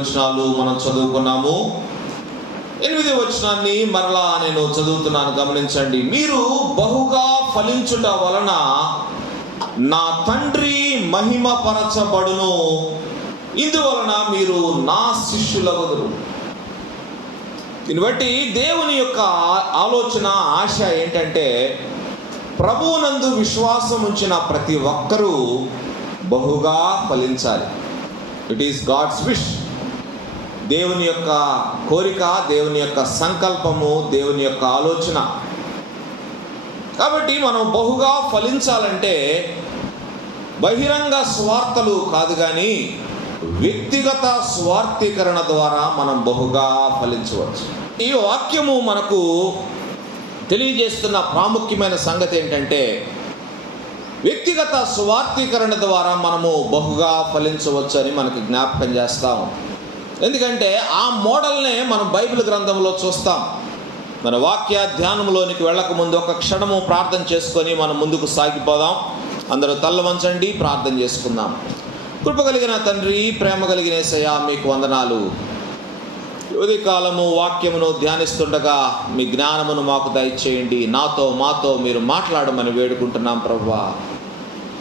వచనాలు మనం చదువుకున్నాము. 8వ వచనాన్ని మరలా నేను చదువుతున్నాను, గమనించండి. మీరు బహుగా ఫలించుట వలన నా తండ్రి మహిమ పరచబడును, ఇందువలన మీరు నా శిష్యులగుదురు. దీన్ని బట్టి దేవుని యొక్క ఆలోచన, ఆశ ఏంటంటే ప్రభువునందు విశ్వాసం ఉంచిన ప్రతి ఒక్కరూ బహుగా ఫలించాలి. It is God's wish. దేవుని యొక్క కోరిక, దేవుని యొక్క సంకల్పము, దేవుని యొక్క ఆలోచన. కాబట్టి మనం బహుగా ఫలించాలంటే బహిరంగ స్వార్థలు కాదు, కానీ వ్యక్తిగత స్వార్థీకరణ ద్వారా మనం బహుగా ఫలించవచ్చు. ఈ వాక్యము మనకు తెలియజేస్తున్న ప్రాముఖ్యమైన సంగతి ఏంటంటే వ్యక్తిగత స్వార్థీకరణ ద్వారా మనము బహుగా ఫలించవచ్చు అని మనకు జ్ఞాపకం చేస్తాము. ఎందుకంటే ఆ మోడల్నే మనం బైబిల్ గ్రంథంలో చూస్తాం. మన వాక్య ధ్యానంలోనికి వెళ్ళక ముందు ఒక క్షణము ప్రార్థన చేసుకొని మనం ముందుకు సాగిపోదాం. అందరూ తల్ల వంచండి, ప్రార్థన చేసుకుందాం. కృప కలిగిన తండ్రి, ప్రేమ కలిగిన యేసయ్యా, మీకు వందనాలు. ఉదయకాలము వాక్యమును ధ్యానిస్తుండగా మీ జ్ఞానమును మాకు దయచేయండి. నాతో మాతో మీరు మాట్లాడమని వేడుకుంటున్నాం ప్రభువా.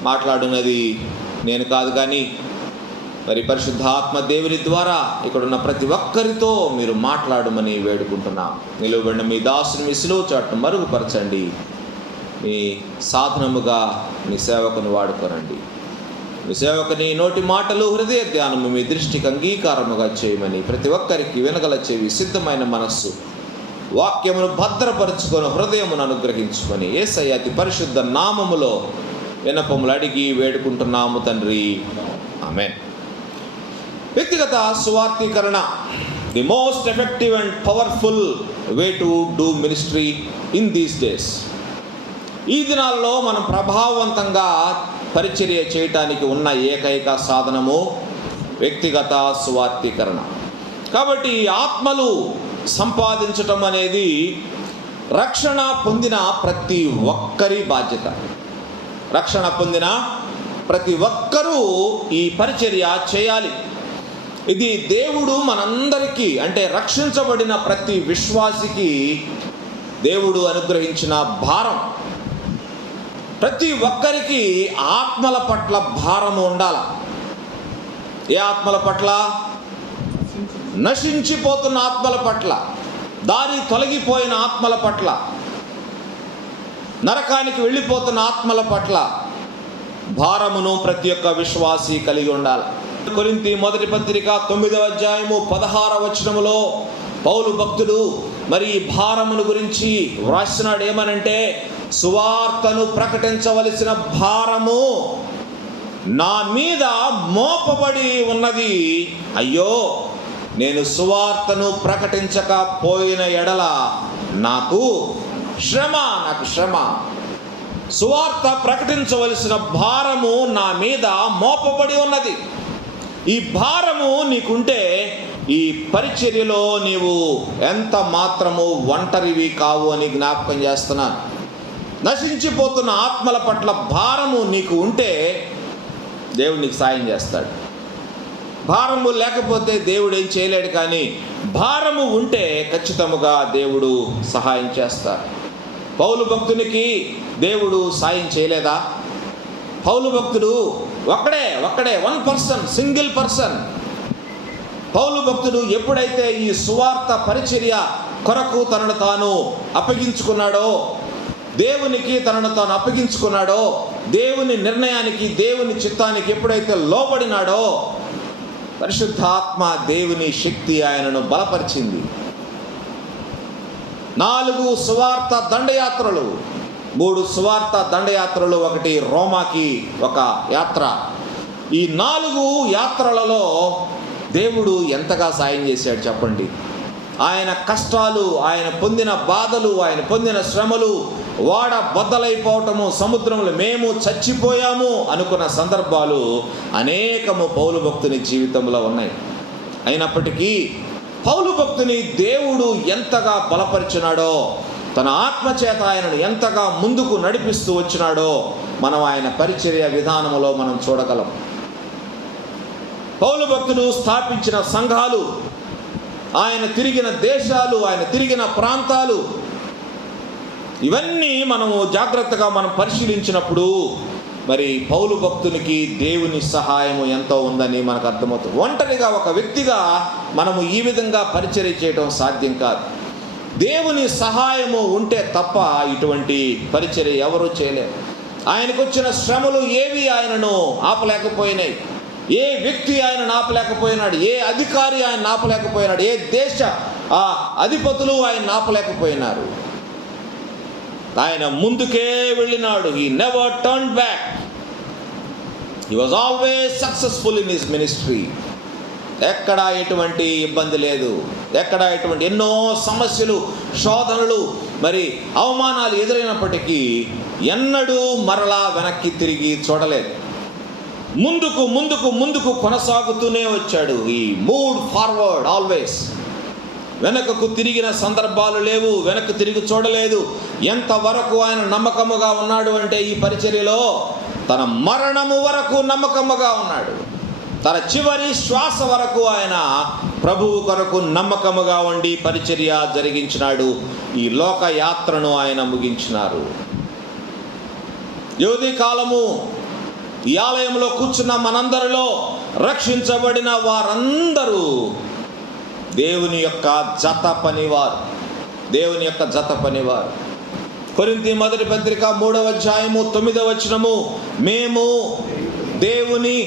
మాట్లాడున్నది నేను కాదు, కానీ మరి పరిశుద్ధాత్మ దేవుని ద్వారా ఇక్కడున్న ప్రతి ఒక్కరితో మీరు మాట్లాడమని వేడుకుంటున్నాం. నిలువబడిన మీ దాసుని మీ సిలువ చాటును మరుగుపరచండి. మీ సాధనముగా మీ సేవకుని వాడుకోనండి. మీ సేవకుని నోటి మాటలు, హృదయ ధ్యానము మీ దృష్టికి అంగీకారముగా చేయమని ప్రతి ఒక్కరికి వినగల చెవి, సిద్ధమైన మనస్సు, వాక్యమును భద్రపరుచుకొని హృదయమును అనుగ్రహించుకొని యేసయ్య అతి పరిశుద్ధ నామములో విన్నపములు అడిగి వేడుకుంటున్నాము తండ్రి, ఆమేన్. వ్యక్తిగత సువార్తీకరణ, the most effective and powerful way to do ministry in these days. ఈ దినాల్లో మనం ప్రభావవంతంగా పరిచర్య చేయటానికి ఉన్న ఏకైక సాధనము వ్యక్తిగత సువార్తీకరణ. కాబట్టి ఆత్మలు సంపాదించటం అనేది రక్షణ పొందిన ప్రతి ఒక్కరి బాధ్యత. రక్షణ పొందిన ప్రతి ఒక్కరూ ఈ పరిచర్య చేయాలి. ఇది దేవుడు మనందరికీ, అంటే రక్షించబడిన ప్రతి విశ్వాసికి దేవుడు అనుగ్రహించిన భారం. ప్రతి ఒక్కరికి ఆత్మల పట్ల భారము ఉండాలి. ఏ ఆత్మల పట్ల? నశించిపోతున్న ఆత్మల పట్ల, దారి తొలగిపోయిన ఆత్మల పట్ల, నరకానికి వెళ్ళిపోతున్న ఆత్మల పట్ల భారమును ప్రతి ఒక్క విశ్వాసి కలిగి ఉండాలి. కొరింథీ మొదటి పత్రిక 9వ అధ్యాయము 16వ వచనములో పౌలు భక్తుడు మరి ఈ భారమును గురించి వ్రాసినాడు. ఏమనంటే, సువార్తను ప్రకటించవలసిన భారము నా మీద మోపబడి ఉన్నది. అయ్యో, నేను సువార్తను ప్రకటించకపోయిన ఎడల నాకు శ్రమ. సువార్త ప్రకటించవలసిన భారము నా మీద మోపబడి ఉన్నది. ఈ భారము నీకుంటే ఈ పరిచర్యలో నీవు ఎంత మాత్రము ఒంటరివి కావు అని జ్ఞాపకం చేస్తున్నాను. నశించిపోతున్న ఆత్మల పట్ల భారము నీకు ఉంటే దేవుడు నీకు సాయం చేస్తాడు. భారము లేకపోతే దేవుడు ఏం చేయలేడు, కానీ భారము ఉంటే ఖచ్చితముగా దేవుడు సహాయం చేస్తాడు. పౌలు భక్తునికి దేవుడు సాయం చేయలేదా? పౌలు భక్తుడు ఒక్కడే 1 సింగిల్ పర్సన్. పౌలు భక్తుడు ఎప్పుడైతే ఈ సువార్త పరిచర్య కొరకు తనను తాను అప్పగించుకున్నాడో, దేవునికి తనను తాను అప్పగించుకున్నాడో, దేవుని నిర్ణయానికి, దేవుని చిత్తానికి ఎప్పుడైతే లోబడినాడో, పరిశుద్ధాత్మ దేవుని శక్తి ఆయనను బలపరిచింది. 4 సువార్త దండయాత్రలు, 3 సువార్త దండయాత్రలు, 1 రోమాకి ఒక యాత్ర. ఈ 4 యాత్రలలో దేవుడు ఎంతగా సాయం చేశాడు చెప్పండి. ఆయన కష్టాలు, ఆయన పొందిన బాధలు, ఆయన పొందిన శ్రమలు, వాడ బద్దలైపోవటము, సముద్రంలో మేము చచ్చిపోయాము అనుకున్న సందర్భాలు అనేకము పౌలు భక్తుని జీవితంలో ఉన్నాయి. అయినప్పటికీ పౌలు భక్తుని దేవుడు ఎంతగా బలపరిచినాడో, తన ఆత్మచేత ఆయనను ఎంతగా ముందుకు నడిపిస్తూ వచ్చినాడో మనం ఆయన పరిచర్య విధానంలో మనం చూడగలం. పౌలు భక్తుడు స్థాపించిన సంఘాలు, ఆయన తిరిగిన దేశాలు, ఆయన తిరిగిన ప్రాంతాలు, ఇవన్నీ మనము జాగ్రత్తగా మనం పరిశీలించినప్పుడు మరి పౌలు భక్తునికి దేవుని సహాయము ఎంతో ఉందని మనకు అర్థమవుతుంది. ఒంటరిగా ఒక వ్యక్తిగా మనము ఈ విధంగా పరిచర్య చేయడం సాధ్యం కాదు. దేవుని సహాయము ఉంటే తప్ప ఇటువంటి పరిచర్య ఎవరూ చేయలేరు. ఆయనకు వచ్చిన శ్రమలు ఏవి ఆయనను ఆపలేకపోయినాయి. ఏ వ్యక్తి ఆయన ఆపలేకపోయినాడు, ఏ అధికారి ఆయన ఆపలేకపోయినాడు, ఏ దేశ అధిపతులు ఆయన ఆపలేకపోయినారు. ఆయన ముందుకే వెళ్ళినాడు. He never turned back. He was always successful in his ministry. ఎక్కడ ఎటువంటి ఇబ్బంది లేదు, ఎక్కడ ఎటువంటి ఎన్నో సమస్యలు, శోధనలు, మరి అవమానాలు ఎదురైనప్పటికీ ఎన్నడూ మరలా వెనక్కి తిరిగి చూడలేదు. ముందుకు ముందుకు ముందుకు కొనసాగుతూనే వచ్చాడు. He moved forward always. వెనకకు తిరిగిన సందర్భాలు లేవు, వెనక్కి తిరిగి చూడలేదు. ఎంతవరకు ఆయన నమ్మకముగా ఉన్నాడు అంటే ఈ పరిచర్యలో తన మరణము వరకు నమ్మకముగా ఉన్నాడు. తన చివరి శ్వాస వరకు ఆయన ప్రభువు కొరకు నమ్మకముగా ఉండి పరిచర్య జరిగించినాడు. ఈ లోక యాత్రను ఆయన ముగించినారు. యోధి కాలము ఈ ఆలయంలో కూర్చున్న మనందరిలో రక్షించబడిన వారందరూ దేవుని యొక్క జత పనివారు, దేవుని యొక్క జత పనివారు. కొరింథీ మొదటి పత్రిక 3వ అధ్యాయము 9వ వచనము, మేము దేవుని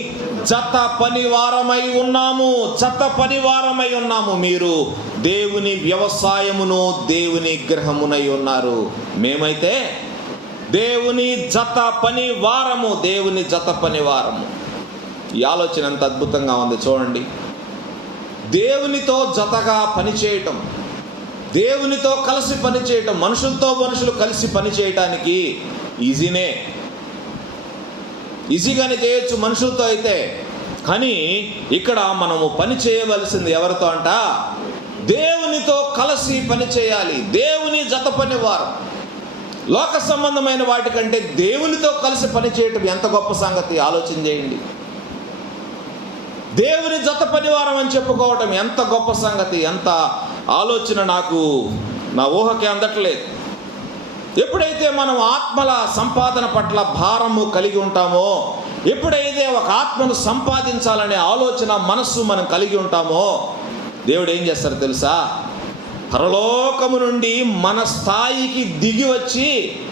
జత పనివారమై ఉన్నాము, జత పనివారమై ఉన్నాము. మీరు దేవుని వ్యవసాయమును దేవుని గృహమునై ఉన్నారు. మేమైతే దేవుని జత పనివారము, దేవుని జత పనివారము. ఈ ఆలోచన ఎంత అద్భుతంగా ఉంది చూడండి. దేవునితో జతగా పనిచేయటం, దేవునితో కలిసి పనిచేయటం, మనుషులతో మనుషులు కలిసి పనిచేయటానికి ఈజీగానే చేయొచ్చు మనుషులతో అయితే. కానీ ఇక్కడ మనము పని చేయవలసింది ఎవరితో అంట? దేవునితో కలిసి పని చేయాలి. దేవుని జత పనివారు. లోక సంబంధమైన వాటికంటే దేవునితో కలిసి పనిచేయటం ఎంత గొప్ప సంగతి ఆలోచన చేయండి. దేవుని జత పనివారం అని చెప్పుకోవటం ఎంత గొప్ప సంగతి, ఎంత ఆలోచన నా ఊహకే అందట్లేదు. ఎప్పుడైతే మనం ఆత్మల సంపాదన పట్ల భారము కలిగి ఉంటామో, ఎప్పుడైతే ఒక ఆత్మను సంపాదించాలనే ఆలోచన మనస్సు మనం కలిగి ఉంటామో, దేవుడు ఏం చేస్తారో తెలుసా? పరలోకము నుండి మన స్థాయికి దిగి వచ్చి,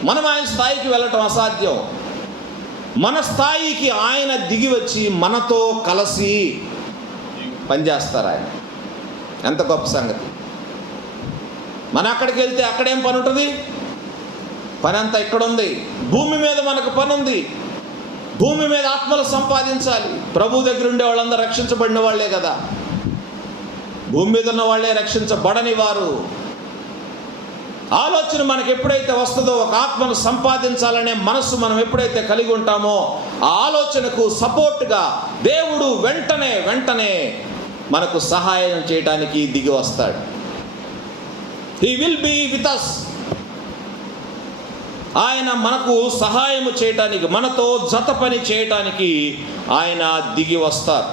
మనం ఆయన స్థాయికి వెళ్ళటం అసాధ్యం. మన స్థాయికి ఆయన దిగి వచ్చి మనతో కలిసి పనిచేస్తారు. ఆయన ఎంత గొప్ప సంగతి. మనం అక్కడికి వెళ్తే అక్కడేం పని ఉంటుంది? పని అంతా ఇక్కడ ఉంది. భూమి మీద మనకు పని ఉంది. భూమి మీద ఆత్మలు సంపాదించాలి. ప్రభు దగ్గర ఉండే వాళ్ళందరూ రక్షించబడిన వాళ్ళే కదా. భూమి మీద ఉన్న వాళ్ళే రక్షించబడని వారు. ఆలోచన మనకు ఎప్పుడైతే వస్తుందో, ఒక ఆత్మను సంపాదించాలనే మనస్సు మనం ఎప్పుడైతే కలిగి ఉంటామో, ఆ ఆలోచనకు సపోర్ట్గా దేవుడు వెంటనే మనకు సహాయం చేయడానికి దిగి వస్తాడు. He will be with us. ఆయన మనకు సహాయము చేయటానికి, మనతో జత పని చేయటానికి ఆయన దిగి వస్తారు.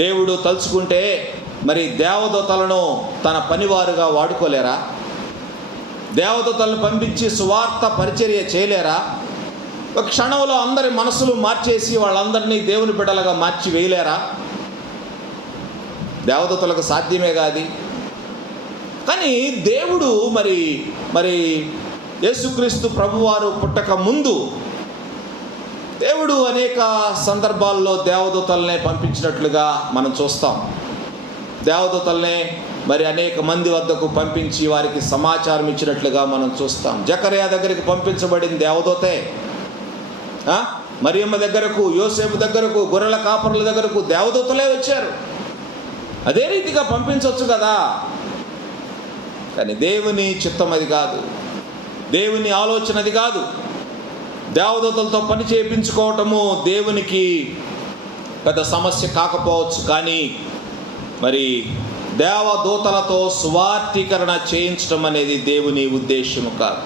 దేవుడు తలుచుకుంటే మరి దేవదూతలను తన పనివారుగా వాడుకోలేరా? దేవదూతలను పంపించి సువార్త పరిచర్య చేయలేరా? ఒక క్షణంలో అందరి మనసులు మార్చేసి వాళ్ళందరినీ దేవుని బిడ్డలుగా మార్చి వేయలేరా? దేవదూతలకు సాధ్యమే కాదు. కానీ దేవుడు మరి యేసుక్రీస్తు ప్రభువారు పుట్టక ముందు దేవుడు అనేక సందర్భాల్లో దేవదూతలనే పంపించినట్లుగా మనం చూస్తాం. దేవదూతలనే మరి అనేక మంది వద్దకు పంపించి వారికి సమాచారం ఇచ్చినట్లుగా మనం చూస్తాం. జకర్యా దగ్గరికి పంపించబడిన దేవదూతే. మరియమ్మ దగ్గరకు, యోసేపు దగ్గరకు, గొర్రెల కాపరుల దగ్గరకు దేవదూతలే వచ్చారు. అదే రీతిగా పంపించవచ్చు కదా. కానీ దేవుని చిత్తం అది కాదు, దేవుని ఆలోచన అది కాదు. దేవదూతలతో పని చేయించుకోవటము దేవునికి పెద్ద సమస్య కాకపోవచ్చు. కానీ మరి దేవదూతలతో సువార్తీకరణ చేయించడం అనేది దేవుని ఉద్దేశము కాదు.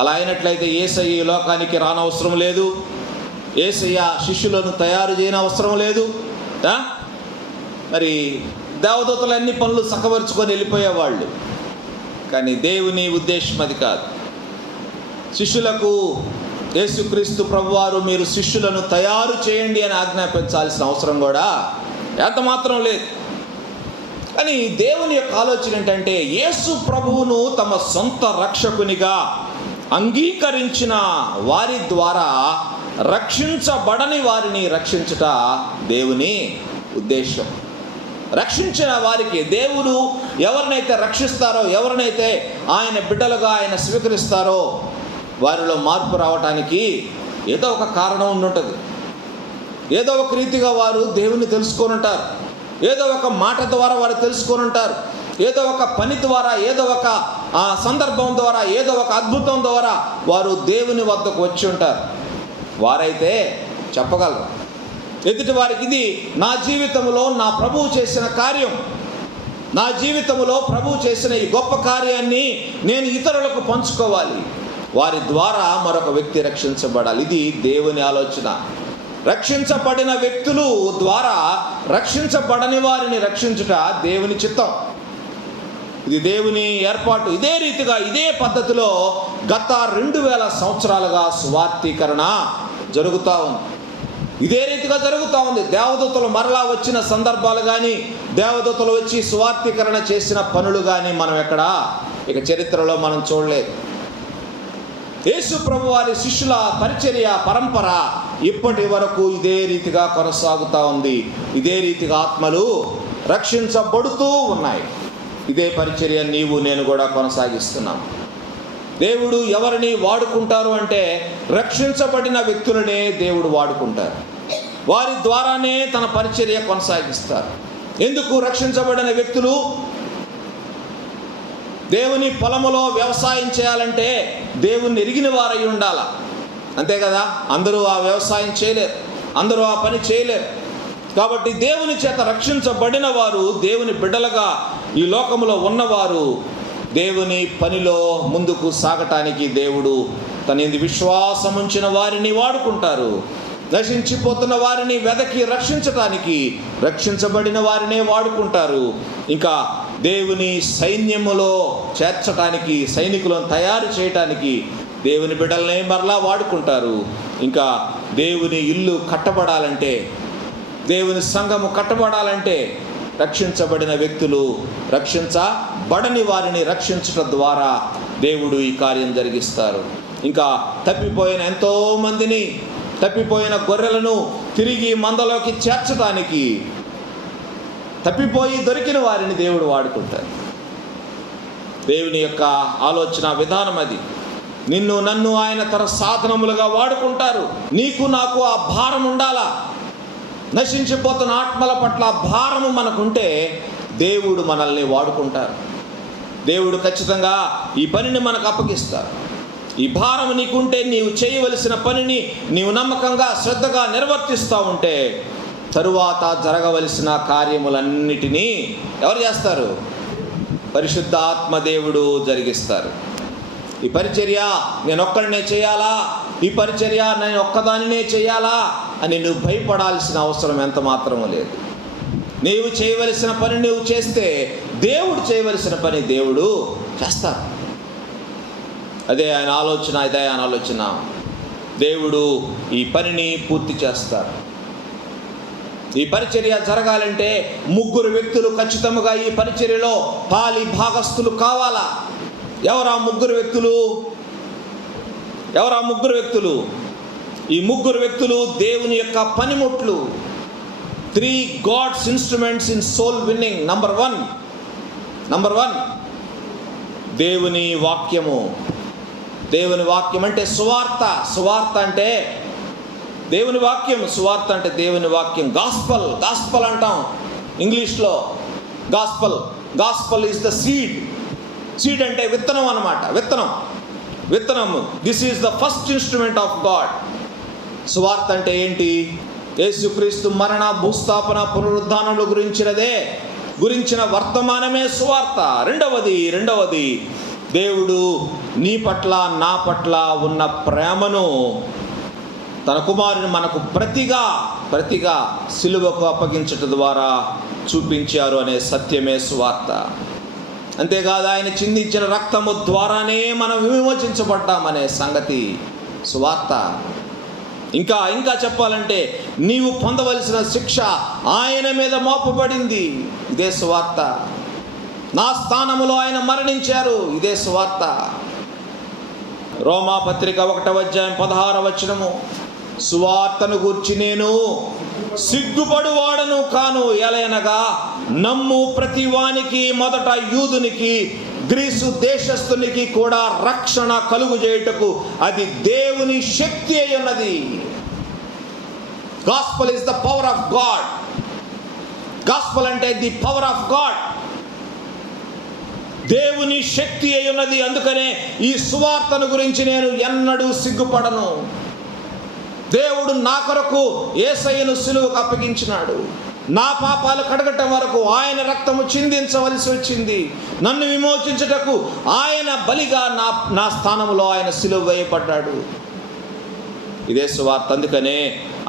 అలా అయినట్లయితే యేసయ్య ఈ లోకానికి రానవసరం లేదు. యేసయ్య శిష్యులను తయారు చేయని అవసరం లేదు. మరి దేవదూతలు అన్ని పనులు చక్కబరుచుకొని వెళ్ళిపోయేవాళ్ళు. కానీ దేవుని ఉద్దేశం అది కాదు. శిష్యులకు యేసుక్రీస్తు ప్రభువారు మీరు శిష్యులను తయారు చేయండి అని ఆజ్ఞాపించాల్సిన అవసరం కూడా ఎంత మాత్రం లేదు. కానీ దేవుని యొక్క ఆలోచన ఏంటంటే, యేసు ప్రభువును తమ సొంత రక్షకునిగా అంగీకరించిన వారి ద్వారా రక్షించబడని వారిని రక్షించుట దేవుని ఉద్దేశం. రక్షించిన వారికి దేవుడు ఎవరినైతే రక్షిస్తారో, ఎవరినైతే ఆయన బిడ్డలుగా ఆయన స్వీకరిస్తారో వారిలో మార్పు రావటానికి ఏదో ఒక కారణం ఉండుంటుంది. ఏదో ఒక రీతిగా వారు దేవుని తెలుసుకొని ఉంటారు. ఏదో ఒక మాట ద్వారా వారు తెలుసుకొని ఉంటారు. ఏదో ఒక పని ద్వారా, ఏదో ఒక సందర్భం ద్వారా, ఏదో ఒక అద్భుతం ద్వారా వారు దేవుని వద్దకు వచ్చి ఉంటారు. వారైతే చెప్పగలరు ఎదుటి వారికి, ఇది నా జీవితంలో నా ప్రభువు చేసిన కార్యం, నా జీవితంలో ప్రభువు చేసిన ఈ గొప్ప కార్యాన్ని నేను ఇతరులకు పంచుకోవాలి, వారి ద్వారా మరొక వ్యక్తి రక్షించబడాలి. ఇది దేవుని ఆలోచన. రక్షించబడిన వ్యక్తులు ద్వారా రక్షించబడని వారిని రక్షించుట దేవుని చిత్తం. ఇది దేవుని ఏర్పాటు. ఇదే రీతిగా, ఇదే పద్ధతిలో గత 2000 సంవత్సరాలుగా సువార్తీకరణ జరుగుతూ ఉంది. ఇదే రీతిగా జరుగుతూ ఉంది. దేవదూతలు మరలా వచ్చిన సందర్భాలు కానీ, దేవదూతలు వచ్చి సువార్తీకరణ చేసిన పనులు కానీ మనం ఇక చరిత్రలో మనం చూడలేదు. యేసు ప్రభు వారి శిష్యుల పరిచర్య పరంపర ఇప్పటి వరకు ఇదే రీతిగా కొనసాగుతూ ఉంది. ఇదే రీతిగా ఆత్మలు రక్షించబడుతూ ఉన్నాయి. ఇదే పరిచర్య నీవు నేను కూడా కొనసాగిస్తున్నాం. దేవుడు ఎవరిని వాడుకుంటారు అంటే, రక్షించబడిన వ్యక్తులనే దేవుడు వాడుకుంటారు. వారి ద్వారానే తన పరిచర్య కొనసాగిస్తారు. ఎందుకు? రక్షించబడిన వ్యక్తులు దేవుని పొలములో వ్యవసాయం చేయాలంటే దేవుణ్ణి ఎరిగిన వారై ఉండాల. అంతే కదా? అందరూ ఆ వ్యవసాయం చేయలేరు, అందరూ ఆ పని చేయలేరు. కాబట్టి దేవుని చేత రక్షించబడిన వారు, దేవుని బిడ్డలుగా ఈ లోకములో ఉన్నవారు దేవుని పనిలో ముందుకు సాగటానికి దేవుడు తన యందు విశ్వాసం ఉంచిన వారిని వాడుకుంటారు. నశించిపోతున్న వారిని వెదకి రక్షించటానికి రక్షించబడిన వారినే వాడుకుంటారు. ఇంకా దేవుని సైన్యములో చేర్చటానికి, సైనికులను తయారు చేయటానికి దేవుని బిడ్డలనే మరలా వాడుకుంటారు. ఇంకా దేవుని ఇల్లు కట్టబడాలంటే, దేవుని సంఘము కట్టబడాలంటే రక్షించబడిన వ్యక్తులు రక్షించబడని వారిని రక్షించటం ద్వారా దేవుడు ఈ కార్యం జరిగిస్తారు. ఇంకా తప్పిపోయిన ఎంతోమందిని, తప్పిపోయిన గొర్రెలను తిరిగి మందలోకి చేర్చడానికి, తప్పిపోయి దొరికిన వారిని దేవుడు వాడుకుంటారు. దేవుని యొక్క ఆలోచన విధానం అది. నిన్ను నన్ను ఆయన తన సాధనములుగా వాడుకుంటారు. నీకు నాకు ఆ భారం ఉండాలా. నశించిపోతున్న ఆత్మల పట్ల భారము మనకుంటే దేవుడు మనల్ని వాడుకుంటారు. దేవుడు ఖచ్చితంగా ఈ పనిని మనకు అప్పగిస్తారు. ఈ భారం నీకుంటే, నీవు చేయవలసిన పనిని నీవు నమ్మకంగా శ్రద్ధగా నిర్వర్తిస్తూ ఉంటే తరువాత జరగవలసిన కార్యములన్నిటినీ ఎవరు చేస్తారు? పరిశుద్ధ ఆత్మదేవుడు జరిగిస్తారు. ఈ పరిచర్య నేను ఒక్కడినే చేయాలా, ఈ పరిచర్య నేను ఒక్కదానినే చేయాలా అని నువ్వు భయపడాల్సిన అవసరం ఎంత మాత్రమూ లేదు. నీవు చేయవలసిన పని నువ్వు చేస్తే దేవుడు చేయవలసిన పని దేవుడు చేస్తారు. అదే ఆయన ఆలోచన, ఇదే ఆయన ఆలోచన. దేవుడు ఈ పనిని పూర్తి చేస్తారు. ఈ పరిచర్య జరగాలంటే 3 వ్యక్తులు ఖచ్చితంగా ఈ పరిచర్యలో పాలి భాగస్థులు కావాలా. ఎవరా 3 వ్యక్తులు? ఎవరా 3 వ్యక్తులు? ఈ 3 వ్యక్తులు దేవుని యొక్క పనిముట్లు. 3 God's instruments in soul winning. Number 1 దేవుని వాక్యము. దేవుని వాక్యం అంటే సువార్త. సువార్త అంటే దేవుని వాక్యం, సువార్త అంటే దేవుని వాక్యం. గాస్పల్ అంటాం ఇంగ్లీష్లో. గాస్పల్ ఈజ్ ద సీడ్ అంటే విత్తనం అన్నమాట. విత్తనము. This is the first instrument of God. సువార్త అంటే ఏంటి? యేసుక్రీస్తు మరణ, భూస్థాపన, పునరుద్ధానముల గురించిన వర్తమానమే సువార్త. రెండవది దేవుడు నీ పట్ల నా పట్ల ఉన్న ప్రేమను తన కుమారుని మనకు ప్రతిగా సిలువకు అప్పగించటం ద్వారా చూపించారు అనే సత్యమే సువార్త. అంతేకాదు, ఆయన చిందించిన రక్తము ద్వారానే మనం విమోచించబడ్డామనే సంగతి సువార్త. ఇంకా చెప్పాలంటే, నీవు పొందవలసిన శిక్ష ఆయన మీద మోపబడింది, ఇదే సువార్త. నా స్థానములో ఆయన మరణించారు, ఇదే సువార్త. రోమాపత్రిక 1:16 సువార్తను గూర్చి నేను సిగ్గుపడువాడను కాను, ఎలయనగా నమ్ము ప్రతి వానికి, మొదట యూదునికి గ్రీసు దేశస్థునికి కూడా రక్షణ కలుగు చేయుటకు అది దేవుని శక్తి అయి ఉన్నది. Gospel is the power of God. Gospel అంటే ది పవర్ ఆఫ్ గాడ్, దేవుని శక్తి అయి ఉన్నది. అందుకనే ఈ సువార్తను గురించి నేను ఎన్నడూ సిగ్గుపడను. దేవుడు నా కొరకు యేసయ్యను సిలువకు అప్పగించినాడు. నా పాపాలు కడగటం వరకు ఆయన రక్తము చిందించవలసి వచ్చింది. నన్ను విమోచించుటకు ఆయన బలిగా నా స్థానంలో ఆయన సిలువ వేయబడ్డాడు. ఇదే సువార్త. అందుకనే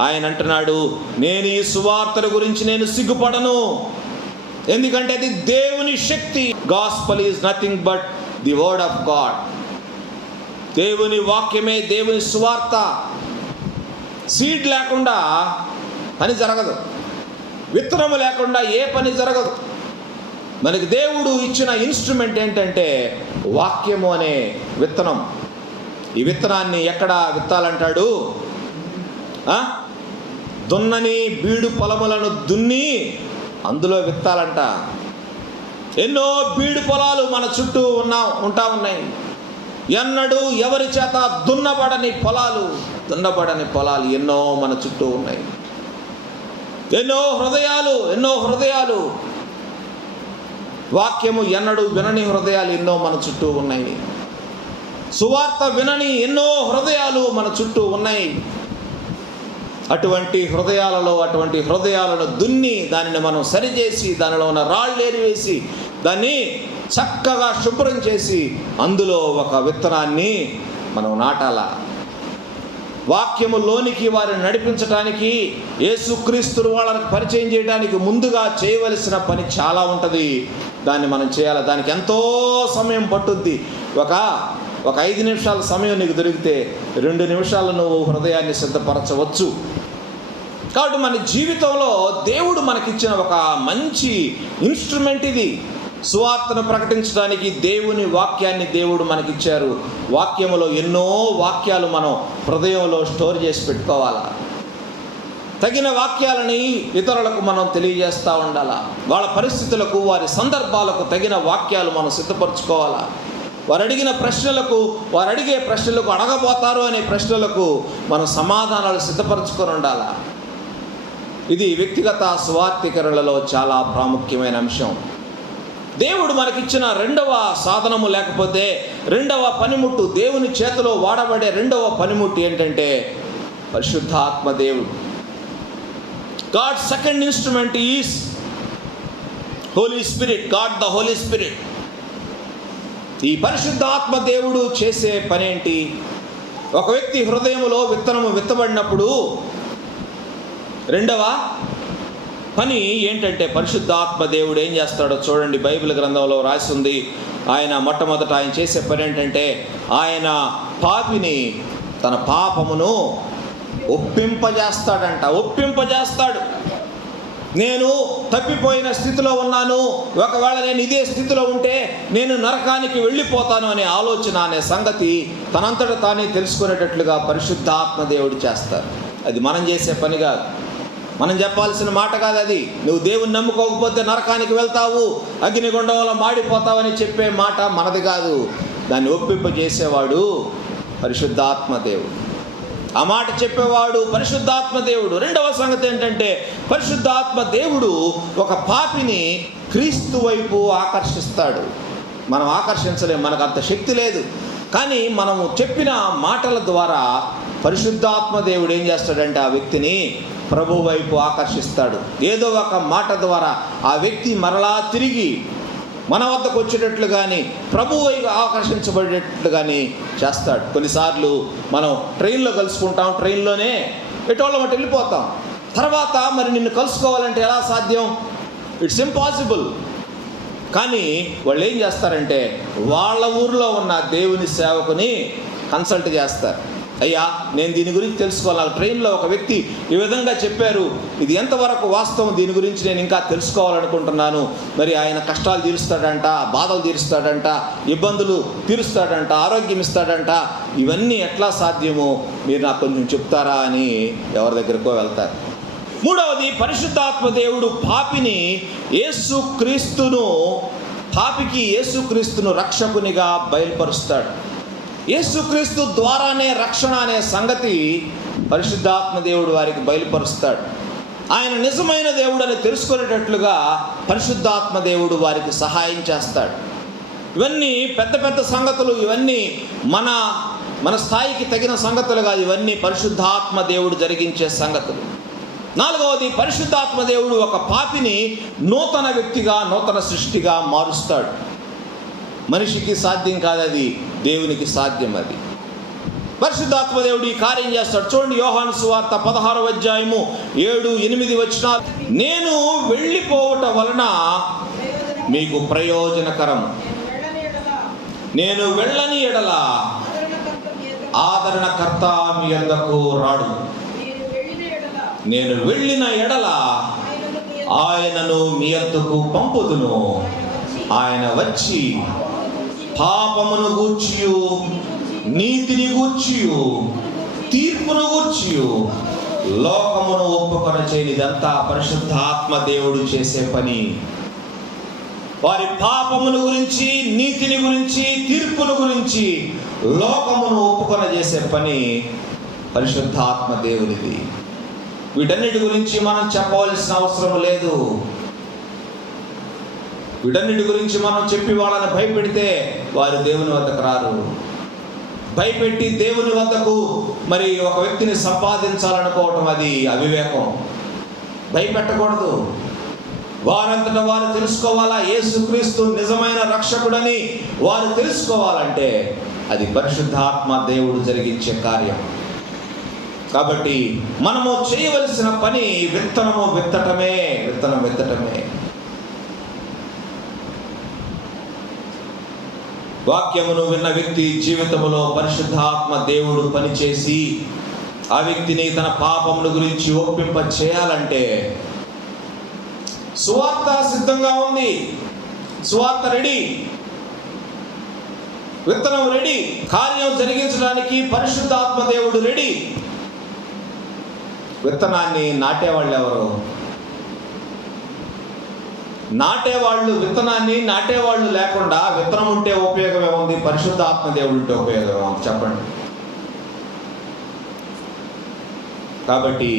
ఆయన అంటున్నాడు, నేను ఈ సువార్తల గురించి నేను సిగ్గుపడను, ఎందుకంటే అది దేవుని శక్తి. Gospel is nothing but the word of God. దేవుని వాక్యమే దేవుని సువార్త. సీడ్ లేకుండా పని జరగదు, విత్తనము లేకుండా ఏ పని జరగదు. మనకి దేవుడు ఇచ్చిన ఇన్స్ట్రుమెంట్ ఏంటంటే వాక్యము అనే విత్తనం. ఈ విత్తనాన్ని ఎక్కడ విత్తాలంటాడు? దున్నని బీడు పొలములను దున్ని అందులో విత్తాలంట. ఎన్నో బీడు పొలాలు మన చుట్టూ ఉంటా ఉన్నాయి. ఎన్నడూ ఎవరి చేత దున్నబడని పొలాలు ఎన్నో మన చుట్టూ ఉన్నాయి. ఎన్నో హృదయాలు వాక్యము ఎన్నడూ వినని హృదయాలు ఎన్నో మన చుట్టూ ఉన్నాయి. సువార్త వినని ఎన్నో హృదయాలు మన చుట్టూ ఉన్నాయి. అటువంటి హృదయాలను దున్ని దానిని మనం సరిచేసి, దానిలో ఉన్న రాళ్ళు ఏరివేసి, దాన్ని చక్కగా శుభ్రం చేసి అందులో ఒక విత్తనాన్ని మనం నాటాల. వాక్యములోనికి వారిని నడిపించడానికి, యేసుక్రీస్తును వాళ్ళకి పరిచయం చేయడానికి ముందుగా చేయవలసిన పని చాలా ఉంటుంది. దాన్ని మనం చేయాలి. దానికి ఎంతో సమయం పట్టుద్ది. ఒక 5 నిమిషాల సమయం నీకు దొరికితే 2 నిమిషాలు నువ్వు హృదయాన్ని సిద్ధపరచవచ్చు. కాబట్టి మన జీవితంలో దేవుడు మనకిచ్చిన ఒక మంచి ఇన్స్ట్రుమెంట్ ఇది. సువార్తను ప్రకటించడానికి దేవుని వాక్యాన్ని దేవుడు మనకిచ్చారు. వాక్యములో ఎన్నో వాక్యాలు మనం హృదయంలో స్టోర్ చేసి పెట్టుకోవాలా. తగిన వాక్యాలని ఇతరులకు మనం తెలియజేస్తూ ఉండాలా. వాళ్ళ పరిస్థితులకు, వారి సందర్భాలకు తగిన వాక్యాలు మనం సిద్ధపరచుకోవాలా. వారు అడిగే ప్రశ్నలకు అడగబోతారు అనే ప్రశ్నలకు మనం సమాధానాలు సిద్ధపరచుకొని ఉండాలా. ఇది వ్యక్తిగత సువార్తీకరణలో చాలా ప్రాముఖ్యమైన అంశం. దేవుడు మనకిచ్చిన రెండవ సాధనము, లేకపోతే రెండవ పనిముట్టు, దేవుని చేతిలో వాడబడే రెండవ పనిముట్టు ఏంటంటే పరిశుద్ధాత్మ దేవుడు. God second instrument is Holy Spirit. God the Holy Spirit. ఈ పరిశుద్ధాత్మ దేవుడు చేసే పని ఏంటి? ఒక వ్యక్తి హృదయంలో విత్తనము విత్తబడినప్పుడు రెండవ పని ఏంటంటే పరిశుద్ధాత్మ దేవుడు ఏం చేస్తాడో చూడండి. బైబిల్ గ్రంథంలో రాసి ఉంది. ఆయన మొట్టమొదట ఆయన చేసే పని ఏంటంటే ఆయన పాపిని తన పాపమును ఒప్పింపజేస్తాడు. నేను తప్పిపోయిన స్థితిలో ఉన్నాను, ఒకవేళ నేను ఇదే స్థితిలో ఉంటే నేను నరకానికి వెళ్ళిపోతాను అనే ఆలోచన, అనే సంగతి తనంతట తానే తెలుసుకునేటట్లుగా పరిశుద్ధాత్మ దేవుడు చేస్తారు. అది మనం చేసే పని కాదు, మనం చెప్పాల్సిన మాట కాదు అది. నువ్వు దేవుని నమ్ముకోకపోతే నరకానికి వెళ్తావు, అగ్నిగుండంలో మాడిపోతావని చెప్పే మాట మనది కాదు. దాన్ని ఒప్పింపజేసేవాడు పరిశుద్ధాత్మ దేవుడు. ఆ మాట చెప్పేవాడు పరిశుద్ధాత్మ దేవుడు. రెండవ సంగతి ఏంటంటే పరిశుద్ధాత్మ దేవుడు ఒక పాపిని క్రీస్తు వైపు ఆకర్షిస్తాడు. మనం ఆకర్షించలేము, మనకు అంత శక్తి లేదు. కానీ మనము చెప్పిన మాటల ద్వారా పరిశుద్ధాత్మ దేవుడు ఏం చేస్తాడంటే ఆ వ్యక్తిని ప్రభు వైపు ఆకర్షిస్తాడు. ఏదో ఒక మాట ద్వారా ఆ వ్యక్తి మరలా తిరిగి మన వద్దకు వచ్చేటట్లు కానీ ప్రభువుగా ఆకర్షించబడేటట్లు కానీ చేస్తాడు. కొన్నిసార్లు మనం ట్రైన్లో కలుసుకుంటాం, ట్రైన్లోనే ఎటోళ్ళ మటు వెళ్ళిపోతాం. తర్వాత మరి నిన్ను కలుసుకోవాలంటే ఎలా సాధ్యం? It's impossible. కానీ వాళ్ళు ఏం చేస్తారంటే వాళ్ళ ఊరిలో ఉన్న దేవుని సేవకుని కన్సల్ట్ చేస్తారు. అయ్యా, నేను దీని గురించి తెలుసుకోవాలి. ట్రైన్లో ఒక వ్యక్తి ఈ విధంగా చెప్పారు, ఇది ఎంతవరకు వాస్తవం, దీని గురించి నేను ఇంకా తెలుసుకోవాలనుకుంటున్నాను. మరి ఆయన కష్టాలు తీరుస్తాడంట, బాధలు తీరుస్తాడంట, ఇబ్బందులు తీరుస్తాడంట, ఆరోగ్యం ఇస్తాడంట. ఇవన్నీ ఎట్లా సాధ్యమో మీరు నాకు కొంచెం చెప్తారా అని ఎవరి దగ్గరకో వెళ్తారు. మూడవది, పరిశుద్ధాత్మ దేవుడు పాపికి యేసుక్రీస్తును రక్షకునిగా బయలుపరుస్తాడు. యేసుక్రీస్తు ద్వారానే రక్షణ అనే సంగతి పరిశుద్ధాత్మ దేవుడు వారికి బయలుపరుస్తాడు. ఆయన నిజమైన దేవుడు అని తెలుసుకునేటట్లుగా పరిశుద్ధాత్మ దేవుడు వారికి సహాయం చేస్తాడు. ఇవన్నీ పెద్ద పెద్ద సంగతులు, ఇవన్నీ మన స్థాయికి తగిన సంగతులుగా, ఇవన్నీ పరిశుద్ధాత్మ దేవుడు జరిగించే సంగతులు. నాలుగవది, పరిశుద్ధాత్మ దేవుడు ఒక పాపిని నూతన వ్యక్తిగా, నూతన సృష్టిగా మారుస్తాడు. మనిషికి సాధ్యం కాదు, అది దేవునికి సాధ్యం. అది పరిశుద్ధాత్మ దేవుడు ఈ కార్యం చేస్తాడు. చూడండి, యోహాను సువార్త 16వ అధ్యాయము 7-8 వచనాలు. నేను వెళ్ళిపోవట వలన మీకు ప్రయోజనకరం, నేను వెళ్ళని ఎడల ఆదరణకర్త మీ యొద్దకు రాడు, నేను వెళ్ళిన ఎడల ఆయనను మీ యొద్దకు పంపుదును. ఆయన వచ్చి పాపమును గూర్చియు, నీతిని గూర్చియు, తీర్పును గూర్చియు లోకమును ఒప్పుకొన చేయనిదంతా పరిశుద్ధాత్మ దేవుడు చేసే పని. వారి పాపమును గురించి, నీతిని గురించి, తీర్పును గురించి లోకమును ఒప్పుకొన చేసే పని పరిశుద్ధాత్మ దేవునిది. వీటన్నిటి గురించి మనం చెప్పవలసిన అవసరం లేదు. వీటన్నిటి గురించి మనం చెప్పి వాళ్ళని భయపెడితే వారు దేవుని వద్దకు రారు. భయపెట్టి దేవుని వద్దకు మరి ఒక వ్యక్తిని సంపాదించాలనుకోవటం అది అవివేకం. భయపెట్టకూడదు. వారంతటా వారు తెలుసుకోవాలా, యేసుక్రీస్తు నిజమైన రక్షకుడని వారు తెలుసుకోవాలంటే అది పరిశుద్ధాత్మ దేవుడు జరిగించే కార్యం. కాబట్టి మనము చేయవలసిన పని విత్తనం విత్తటమే. వాక్యమును విన్న వ్యక్తి జీవితంలో పరిశుద్ధాత్మ దేవుడు పనిచేసి ఆ వ్యక్తిని తన పాపముల గురించి ఒప్పింప చేయాలంటే సువార్త సిద్ధంగా ఉంది, సువార్త రెడీ, విత్తనం రెడీ, కార్యం జరిగించడానికి పరిశుద్ధాత్మ దేవుడు రెడీ. విత్తనాన్ని నాటేవాళ్ళు ఎవరు? విత్తనాన్ని నాటేవాళ్ళు లేకుండా విత్తనం ఉంటే ఉపయోగం ఏముంది? పరిశుద్ధాత్మ దేవుడు ఉంటే ఉపయోగం ఏముంది చెప్పండి. కాబట్టి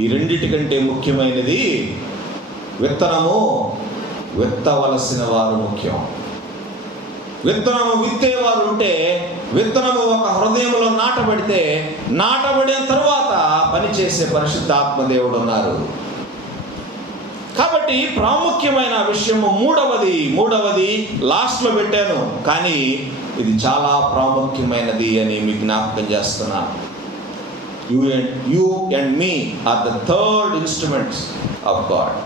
ఈ రెండిటికంటే ముఖ్యమైనది విత్తనము విత్తవలసిన వారు ముఖ్యం. విత్తనము విత్తేవారు ఉంటే, విత్తనము ఒక హృదయంలో నాటబడిన తరువాత పనిచేసే పరిశుద్ధాత్మ దేవుడు ఉన్నారు. కాబట్టి ప్రాముఖ్యమైన విషయము మూడవది లాస్ట్లో పెట్టాను, కానీ ఇది చాలా ప్రాముఖ్యమైనది అని మీకు జ్ఞాపకం చేస్తున్నాను. You and me are the third instruments of God.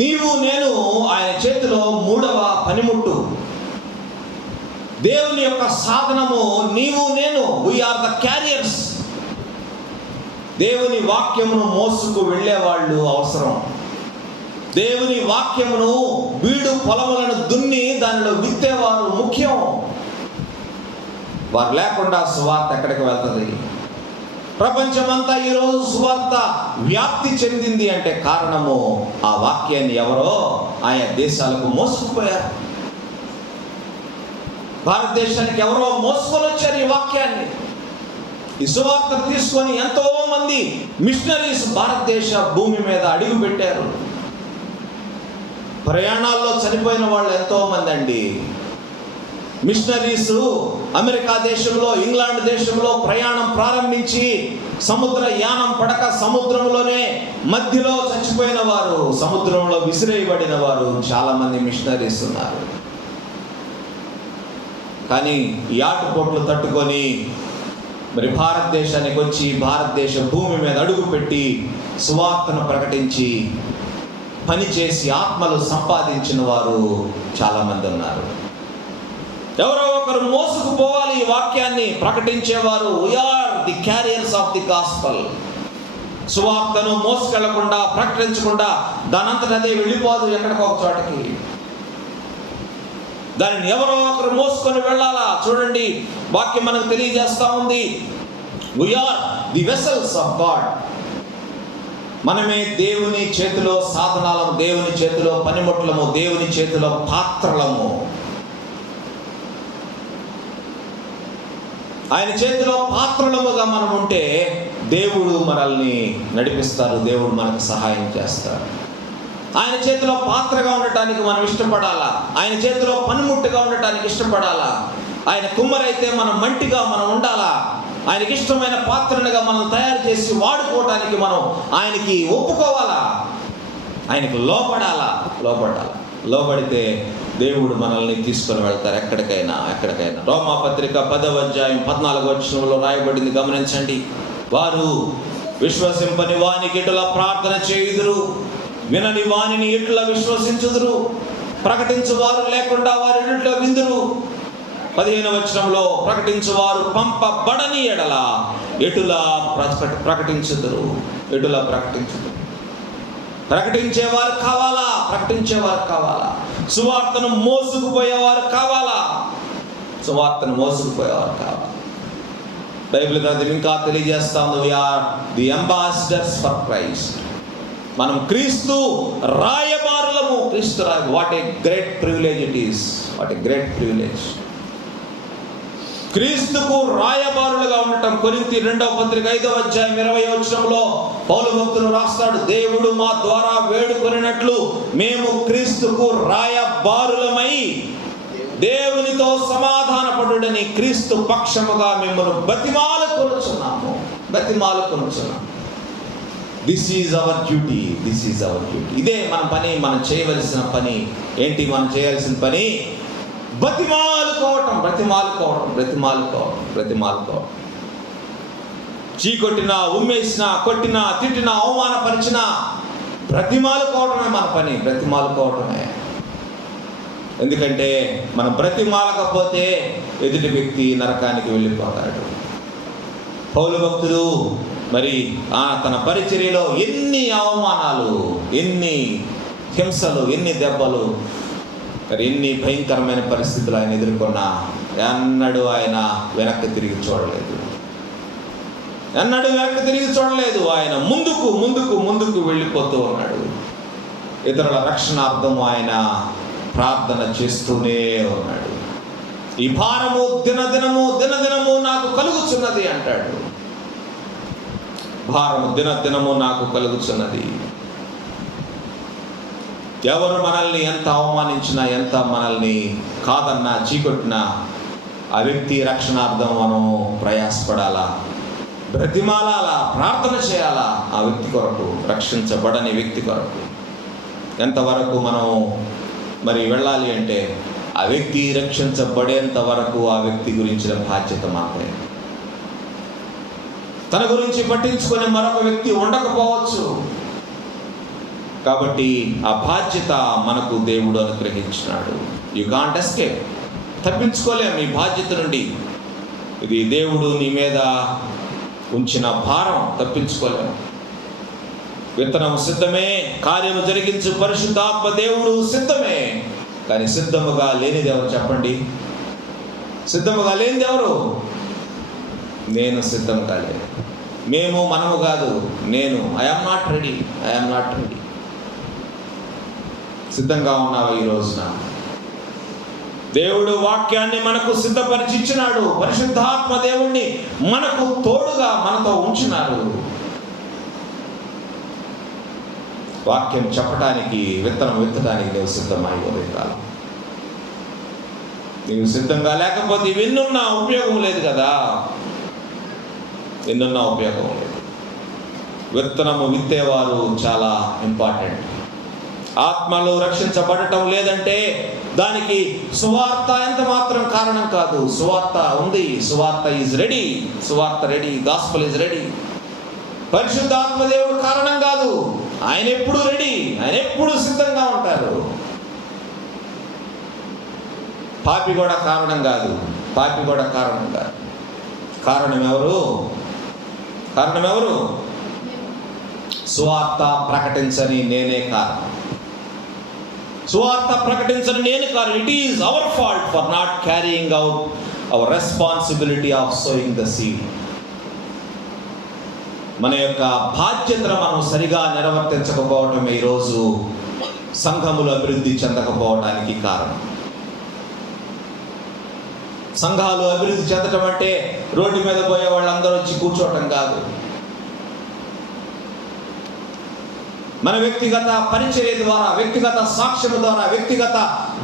నీవు నేను ఆయన చేతిలో మూడవ పనిముట్టు. దేవుని యొక్క సాధనము నీవు నేను, వీఆర్ ద క్యారియర్స్. దేవుని వాక్యమును మోసుకు వెళ్ళేవాళ్ళు అవసరం. దేవుని వాక్యమును బీడు పొలములను దున్ని దానిలో విత్తేవారు ముఖ్యం. వారు లేకుండా సువార్త ఎక్కడికి వెళ్తుంది? ప్రపంచమంతా ఈరోజు సువార్త వ్యాప్తి చెందింది అంటే కారణము ఆ వాక్యాన్ని ఎవరో ఆయా దేశాలకు మోసుకుపోయారు. భారతదేశానికి ఎవరో మోసుకొని వచ్చారు ఈ వాక్యాన్ని. ఈ సువార్తను తీసుకొని ఎంతో మంది మిషనరీస్ భారతదేశ భూమి మీద అడుగు పెట్టారు. ప్రయాణాల్లో చనిపోయిన వాళ్ళు ఎంతో మంది అండి. మిషనరీస్ అమెరికా దేశంలో, ఇంగ్లాండ్ దేశంలో ప్రయాణం ప్రారంభించి సముద్ర యానం పడక సముద్రంలోనే మధ్యలో చచ్చిపోయిన వారు, సముద్రంలో విసిరేయబడిన వారు చాలామంది మిషనరీస్ ఉన్నారు. కానీ ఈ ఆటుపోట్లు తట్టుకొని మరి భారతదేశానికి వచ్చి భారతదేశ భూమి మీద అడుగుపెట్టి సువార్తను ప్రకటించి పనిచేసి ఆత్మలు సంపాదించిన వారు చాలామంది ఉన్నారు. ఎవరో ఒకరు మోసుకుపోవాలి ఈ వాక్యాన్ని ప్రకటించేవారు. We are the carriers of the gospel. సువార్తను మోసుకెళ్లకుండా, ప్రకటించకుండా దానంతట అదే వెళ్ళిపోదు ఎక్కడికో ఒక చోటకి. దానిని ఎవరో ఒకరు మోసుకొని వెళ్ళాలా. చూడండి, వాక్యం మనకు తెలియజేస్తా ఉంది, we are the vessels of God. మనమే దేవుని చేతిలో సాధనాలము, దేవుని చేతిలో పనిముట్లము, దేవుని చేతిలో పాత్రలము. ఆయన చేతిలో పాత్రలముగా మనం ఉంటే దేవుడు మనల్ని నడిపిస్తారు, దేవుడు మనకు సహాయం చేస్తారు. ఆయన చేతిలో పాత్రగా ఉండటానికి మనం ఇష్టపడాలా, ఆయన చేతిలో పనిముట్టుగా ఉండటానికి ఇష్టపడాలా. ఆయన కుమ్మరైతే మనం మంటిగా మనం ఉండాలా. ఆయనకి ఇష్టమైన పాత్రలుగా మనం తయారు చేసి వాడుకోవటానికి మనం ఆయనకి ఒప్పుకోవాలా, ఆయనకు లోబడాలా. లోబడితే దేవుడు మనల్ని తీసుకొని వెళ్తారు ఎక్కడికైనా. రోమాపత్రిక 10వ అధ్యాయం 14వ వచనంలో రాయబడింది, గమనించండి. వారు విశ్వసింపని వానికి ఎటులా ప్రార్థన చేయుదురు, వినని వానిని ఎట్లా విశ్వసించుదురు, ప్రకటించువారు లేకుండా వారి ఎట్లా విందురు. 15వ వచనంలో ప్రకటించువారు పంపబడని ఎడల ఎటులా ప్రకటించుదురు. ప్రకటించేవారు కావాలా. సువార్తను మోసుకుపోయేవారు కావాలా. బైబిల్ గ్రంథం ఇంకా తెలియజేస్తాము, we are the ambassadors for Christ. మనం క్రీస్తు రాయబారులము. What a great privilege it is. క్రీస్తుకు రాయబారులుగా ఉండటం. కొరింథీ 2వ పత్రిక 5వ అధ్యాయం 20వ వచనంలో పౌలు భక్తుడు రాస్తాడు, దేవుడు మా ద్వారా వేడుకొనినట్లు మేము క్రీస్తుకు రాయబారులమై దేవునితో సమాధానపడుడని క్రీస్తు పక్షముగా మిమ్మల్ని బతిమాలుకొనుచున్నాము. This is our duty. ఇదే మన పని, మనం చేయవలసిన పని. ఏంటి మనం చేయాల్సిన పని? బ్రతిమాలుకోవటం. చీకొట్టినా, ఉమ్మేసినా, కొట్టినా, తిట్టినా, అవమానపరిచినా బ్రతిమాలుకోవటమే మన పని. ఎందుకంటే మనం బ్రతిమాలకపోతే ఎదుటి వ్యక్తి నరకానికి వెళ్ళిపోతాడు. పౌలు భక్తుడు మరి తన పరిచర్యలో ఎన్ని అవమానాలు, ఎన్ని హింసలు, ఎన్ని దెబ్బలు, మరి ఎన్ని భయంకరమైన పరిస్థితులు ఆయన ఎదుర్కొన్నా ఎన్నడూ ఆయన వెనక్కి తిరిగి చూడలేదు. ఆయన ముందుకు వెళ్ళిపోతూ ఉన్నాడు. ఇతరుల రక్షణార్థం ఆయన ప్రార్థన చేస్తూనే ఉన్నాడు. ఈ భారము దినదినము నాకు కలుగుచున్నది అంటాడు. భారము దినదినము నాకు కలుగుచున్నది. ఎవరు మనల్ని ఎంత అవమానించినా, ఎంత మనల్ని కాదన్నా, చీకొట్టినా ఆ వ్యక్తి రక్షణార్థం మనం ప్రయాసపడాలా, బ్రతిమాలాలా, ప్రార్థన చేయాలా ఆ వ్యక్తి కొరకు, రక్షించబడని వ్యక్తి కొరకు. ఎంతవరకు మనం మరి వెళ్ళాలి అంటే ఆ వ్యక్తి రక్షించబడేంత వరకు ఆ వ్యక్తి గురించిన బాధ్యత మాత్రమే. తన గురించి పట్టించుకునే మరొక వ్యక్తి ఉండకపోవచ్చు. కాబట్టి ఆ బాధ్యత మనకు దేవుడు అనుగ్రహించినాడు. You can't escape. తప్పించుకోలేము ఈ బాధ్యత నుండి. ఇది దేవుడు నీ మీద ఉంచిన భారం, తప్పించుకోలేము. విత్తనం సిద్ధమే, కార్యము జరిగించు పరిశుద్ధాత్మ దేవుడు సిద్ధమే. కానీ సిద్ధముగా లేనిది ఎవరు చెప్పండి? సిద్ధముగా లేనిది ఎవరు? నేను సిద్ధం కాలేదు. మనము కాదు, నేను. I'm not ready. సిద్ధంగా ఉన్నావా ఈ రోజున? దేవుడు వాక్యాన్ని మనకు సిద్ధపరిచి ఇచ్చినాడు. పరిశుద్ధాత్మ దేవుణ్ణి మనకు తోడుగా మనతో ఉంచినాడు. వాక్యం చెప్పడానికి, విత్తనం విత్తడానికి నువ్వు సిద్ధమై ఉదయకాలం. నీవు సిద్ధంగా లేకపోతే ఇవెన్నున్నా ఉపయోగం లేదు కదా, ఎన్నున్నా ఉపయోగం లేదు. విత్తనము విత్తేవారు చాలా ఇంపార్టెంట్. ఆత్మలు రక్షించబడటం లేదంటే దానికి సువార్త ఎంత మాత్రం కారణం కాదు. సువార్త ఉంది, సువార్త ఈజ్ రెడీ, సువార్త రెడీ, గాస్పెల్ ఈజ్ రెడీ. పరిశుద్ధాత్మ దేవుడు కారణం కాదు, ఆయన ఎప్పుడు రెడీ, ఆయన ఎప్పుడు సిద్ధంగా ఉంటారు. పాపి కూడా కారణం కాదు, పాపి కూడా కారణం కాదు. కారణం ఎవరు? కారణం ఎవరు? సువార్త ప్రకటించని నేనే కారణం. సువార్త ప్రకటించని నేను కారణం. It is our fault for not carrying out our responsibility of sowing the seed. మన యొక్క బాధ్యతను మనం సరిగా నిర్వర్తించకపోవటం ఈరోజు సంఘములు అభివృద్ధి చెందకపోవడానికి కారణం. సంఘాలు అభివృద్ధి చెందటం అంటే రోడ్డు మీద పోయే వాళ్ళందరూ వచ్చి కూర్చోవటం కాదు. మన వ్యక్తిగత పరిచర్య ద్వారా, వ్యక్తిగత సాక్ష్యము ద్వారా, వ్యక్తిగత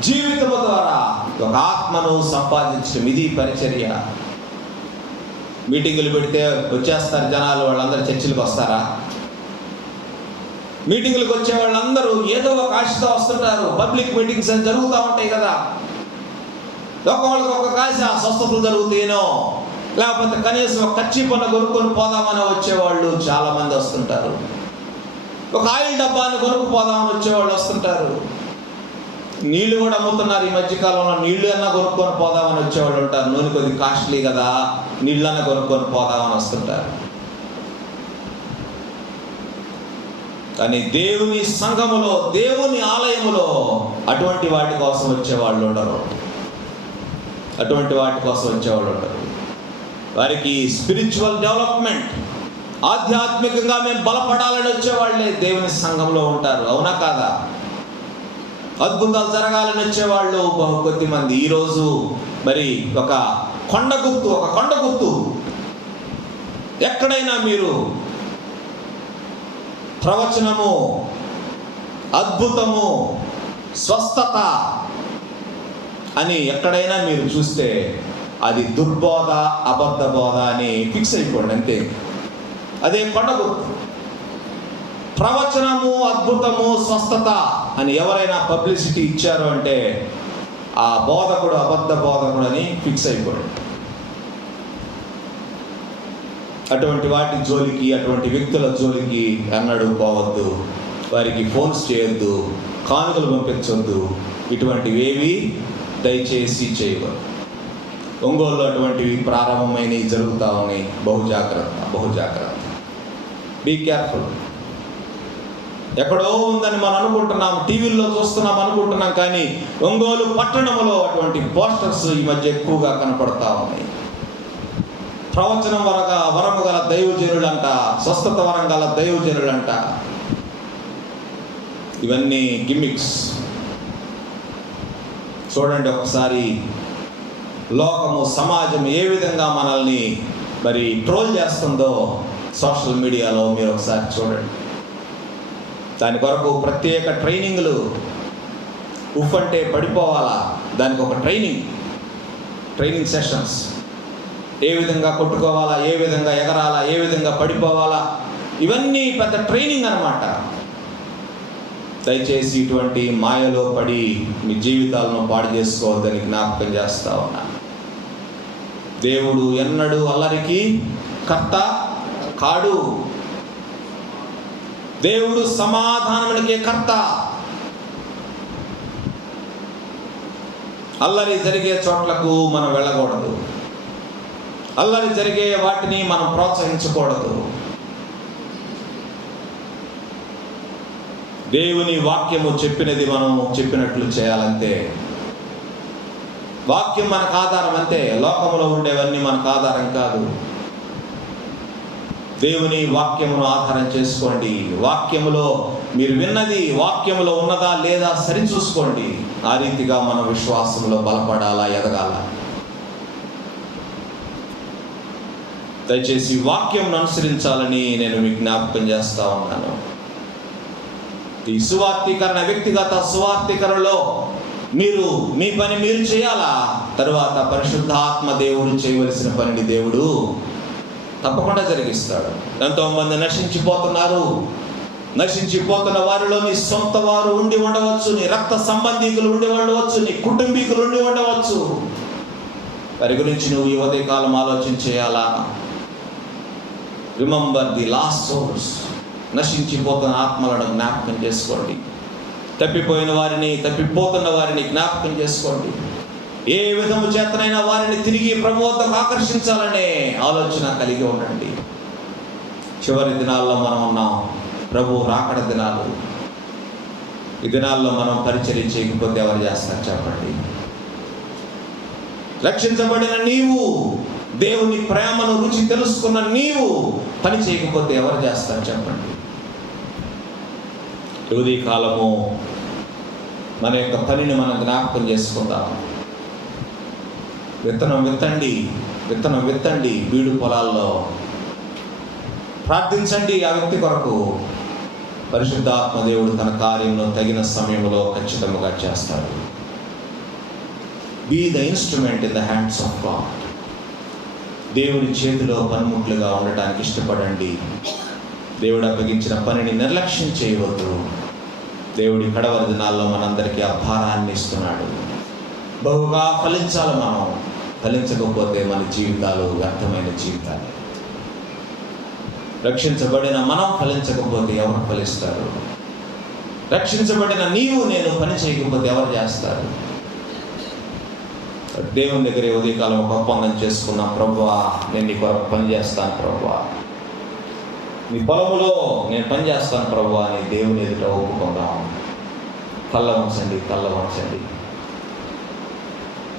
జీవితము ద్వారా ఒక ఆత్మను సంపాదించడం, ఇది పరిచర్య. మీటింగులు పెడితే వచ్చేస్తారు జనాలు, వాళ్ళందరూ చర్చిలకు వస్తారా? మీటింగులకు వచ్చే వాళ్ళందరూ ఏదో ఒక ఆశతో వస్తుంటారు. పబ్లిక్ మీటింగ్స్ అని జరుగుతూ ఉంటాయి కదా, ఒక్కొక్కళ్ళకి ఒక్కొక్క ఆశ, స్వస్థతలు జరుగుతాయేనో, లేకపోతే కనీసం ఒక కచ్చి పన్ను కొనుక్కొని పోదామని వచ్చేవాళ్ళు చాలామంది వస్తుంటారు. ఒక ఆయిల్ డబ్బాని కొనుక్కుపోదామని వచ్చేవాళ్ళు వస్తుంటారు. నీళ్లు కూడా అమ్ముతున్నారు ఈ మధ్యకాలంలో, నీళ్లు అన్నా కొనుక్కొని పోదామని వచ్చేవాళ్ళు ఉంటారు. నూనె కొద్దిగా కాస్ట్లీ కదా, నీళ్ళన్నా కొనుక్కొని పోదామని వస్తుంటారు. కానీ దేవుని సంఘములో, దేవుని ఆలయములో అటువంటి వాటి కోసం వచ్చేవాళ్ళు ఉండరు. అటువంటి వాటి కోసం వచ్చేవాళ్ళు ఉండరు. వారికి స్పిరిచువల్ డెవలప్మెంట్, ఆధ్యాత్మికంగా మేము బలపడాలని వచ్చేవాళ్ళే దేవుని సంఘంలో ఉంటారు. అవునా కాదా? అద్భుతాలు జరగాలని వచ్చేవాళ్ళు బహు కొద్ది మంది. ఈరోజు మరి ఒక కొండ గుర్తు ఎక్కడైనా మీరు ప్రవచనము, అద్భుతము, స్వస్థత అని ఎక్కడైనా మీరు చూస్తే అది దుర్బోధ, అబద్ధ బోధ అని ఫిక్స్ అయిపోండి అంతే. అదే కొండ గుర్తు. ప్రవచనము, అద్భుతము, స్వస్థత అని ఎవరైనా పబ్లిసిటీ ఇచ్చారు అంటే ఆ బోధకుడు అబద్ధ బోధకుడు అని ఫిక్స్ అయిపోయాడు. అటువంటి వాటి జోలికి, అటువంటి వ్యక్తుల జోలికి అన్నడు పోవద్దు. వారికి ఫోన్స్ చేయొద్దు, కానుకలు పంపించొద్దు. ఇటువంటివేవి దయచేసి చేయవద్దు. ఒంగోలులో అటువంటివి ప్రారంభమైనవి జరుగుతూ ఉన్నాయి. బహుజాగ్రత్త. Be careful. ఎక్కడో ఉందని మనం అనుకుంటున్నాం, టీవీల్లో చూస్తున్నాం అనుకుంటున్నాం, కానీ ఒంగోలు పట్టణంలో అటువంటి పోస్టర్స్ ఈ మధ్య ఎక్కువగా కనపడతా ఉన్నాయి. ప్రవచనం వరము గల దైవజనులంట, స్వస్థత వరం గల దైవజనులంట. ఇవన్నీ గిమ్మిక్స్. చూడండి ఒకసారి లోకము, సమాజం ఏ విధంగా మనల్ని మరి ట్రోల్ చేస్తుందో సోషల్ మీడియాలో మీరు ఒకసారి చూడండి. దాని కొరకు ప్రత్యేక ట్రైనింగ్లు. ఉఫ్ అంటే పడిపోవాలా, దానికి ఒక ట్రైనింగ్ సెషన్స్. ఏ విధంగా కొట్టుకోవాలా, ఏ విధంగా ఎగరాలా, ఏ విధంగా పడిపోవాలా, ఇవన్నీ పెద్ద ట్రైనింగ్ అన్నమాట. దయచేసి ఇటువంటి మాయలో పడి మీ జీవితాలను పాడు చేసుకోవద్దని జ్ఞాపకం చేస్తా ఉన్నా. దేవుడు ఎన్నడూ అల్లరికి కర్త కాడు. దేవుడు సమాధానమునికే కర్త. అల్లరి జరిగే చోట్లకు మనం వెళ్ళకూడదు. అల్లరి జరిగే వాటిని మనం ప్రోత్సహించకూడదు. దేవుని వాక్యము చెప్పినది మనం చెప్పినట్లు చేయాలంతే. వాక్యం మనకు ఆధారం అంతే. లోకంలో ఉండేవన్నీ మనకు ఆధారం కాదు. దేవుని వాక్యమును ఆధారం చేసుకోండి. వాక్యములో మీరు విన్నది వాక్యములో ఉన్నదా లేదా సరిచూసుకోండి. ఆ రీతిగా మన విశ్వాసంలో బలపడాలా, ఎదగాల. దయచేసి వాక్యం అనుసరించాలని నేను మీకు జ్ఞాపకం చేస్తా ఉన్నాను. ఈ సువార్తీకరణ, వ్యక్తిగత సువార్తీకరణలో మీరు మీ పని మీరు చేయాలా, తరువాత పరిశుద్ధాత్మ దేవుడు చేయవలసిన పనిని దేవుడు తప్పకుండా జరిగిస్తాడు. ఎంతోమంది నశించిపోతున్నారు. నశించిపోతున్న వారిలో నీ సొంత వారు ఉండి ఉండవచ్చు, నీ రక్త సంబంధికులు ఉండి ఉండవచ్చు, నీ కుటుంబీకులు ఉండి ఉండవచ్చు. వారి గురించి నువ్వు ఈ ఉదయకాలం ఆలోచన చేయాలా. Remember the last souls. నశించిపోతున్న ఆత్మలను జ్ఞాపకం చేసుకోండి. తప్పిపోతున్న వారిని జ్ఞాపకం చేసుకోండి. ఏ విధము చేతనైనా వారిని తిరిగి ప్రభు వద్దకు ఆకర్షించాలనే ఆలోచన కలిగి ఉండండి. చివరి దినాల్లో మనం ఉన్నాం. ప్రభు రాకడ దినాలు. ఈ దినాల్లో మనం పరిచర్య చేయకపోతే ఎవరు చేస్తారు చెప్పండి? రక్షించబడిన నీవు, దేవుని ప్రేమను రుచి తెలుసుకున్న నీవు పని చేయకపోతే ఎవరు చేస్తారు చెప్పండి? ఉదయ కాలము మన యొక్క పనిని మనం జ్ఞాపకం చేసుకుందాం. విత్తనం విత్తండి బీడు పొలాల్లో. ప్రార్థించండి ఆ వ్యక్తి కొరకు. పరిశుద్ధాత్మ దేవుడు తన కార్యంలో తగిన సమయంలో ఖచ్చితంగా చేస్తాడు. Be the instrument in the hands of God. దేవుని చేతిలో పనిముట్లుగా ఉండటానికి ఇష్టపడండి. దేవుడు అప్పగించిన పనిని నిర్లక్ష్యం చేయవద్దు. దేవుడి కడవరి దినాల్లో మనందరికీ ఆ భారాన్ని ఇస్తున్నాడు. బహుగా ఫలించాలి. మనం ఫలించకపోతే మన జీవితాలు వ్యర్థమైన జీవితాలు. రక్షించబడిన మనం ఫలించకపోతే ఎవరు ఫలిస్తారు? రక్షించబడిన నీవు నేను పని చేయకపోతే ఎవరు చేస్తారు? దేవుని దగ్గర ఉదయకాలం ఒక ఒప్పందం చేసుకున్నాం. ప్రభువా, నేను నీ కొరకు పని చేస్తాను ప్రభువా, నీ పొలములో నేను పని చేస్తాను ప్రభువా అని దేవుని ఎదుట ఒప్పుకుందాం. కళ్ళ వంచండి.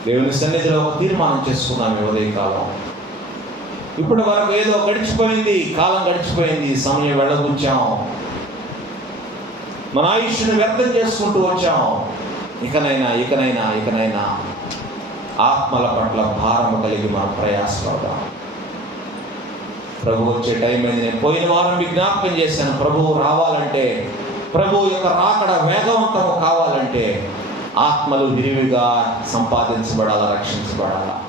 దేవుని సన్నిధిలో ఒక తీర్మానం చేసుకున్నాం. ఈ ఉదయకాలం ఇప్పటి వరకు ఏదో గడిచిపోయింది, కాలం గడిచిపోయింది, సమయం వెళ్ళగుంచాం, మన ఆయుష్ను వ్యర్థం చేసుకుంటూ వచ్చాం. ఇకనైనా ఆత్మల పట్ల భారము కలిగి మనం ప్రయాసపడదాం. ప్రభు వచ్చే టైం అయింది. నేను పోయిన వారం విజ్ఞాపకం చేశాను. ప్రభువు రావాలంటే, ప్రభు యొక్క రాకడ వేగవంతము కావాలంటే ఆత్మలు విరివిగా సంపాదించబడాలా, రక్షించబడాలా.